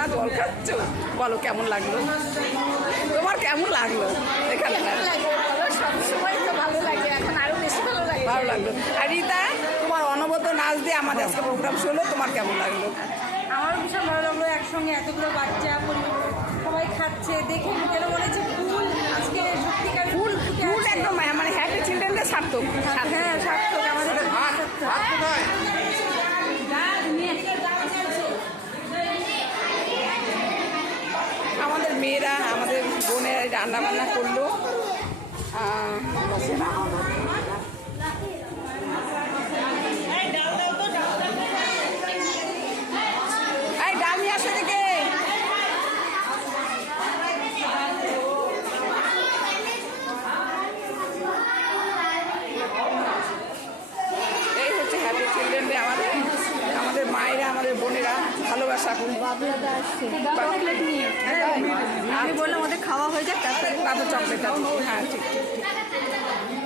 ঠান্ডা জল খাচ্ছ, বলো কেমন লাগলো? তোমার কেমন লাগলো এখানে? সবসময় তো ভালো লাগে, এখন আরো বেশি ভালো লাগে। ভালো লাগলো। আর রিতা, তোমার অনবদ্য নাচ দিয়ে আমাদের আজকে প্রোগ্রাম শুনলো, তোমার কেমন লাগলো? আমারও ভীষণ ভালো লাগলো, একসঙ্গে এতগুলো বাচ্চা সবাই খাচ্ছে দেখে যেন মনে হচ্ছে ফুল আজকে সত্যিকার ফুল ফুল একদম মানে হ্যাপি চিলড্রেনদের সার্থক। হ্যাঁ সার্থক আমাদের আমাদের মেয়েরা, আমাদের বোনেরা রান্না বান্না করলো। এই ডাল নিয়ে আসো দেখে। এই হচ্ছে হ্যাপি চিলড্রেন ডে আমাদের। আমাদের মায়েরা, আমাদের বোনেরা ভালোবাসা করি। আমি বললাম ওদের খাওয়া হয়ে যাক, তারপর চকলেট। হ্যাঁ ঠিক ঠিক ঠিক।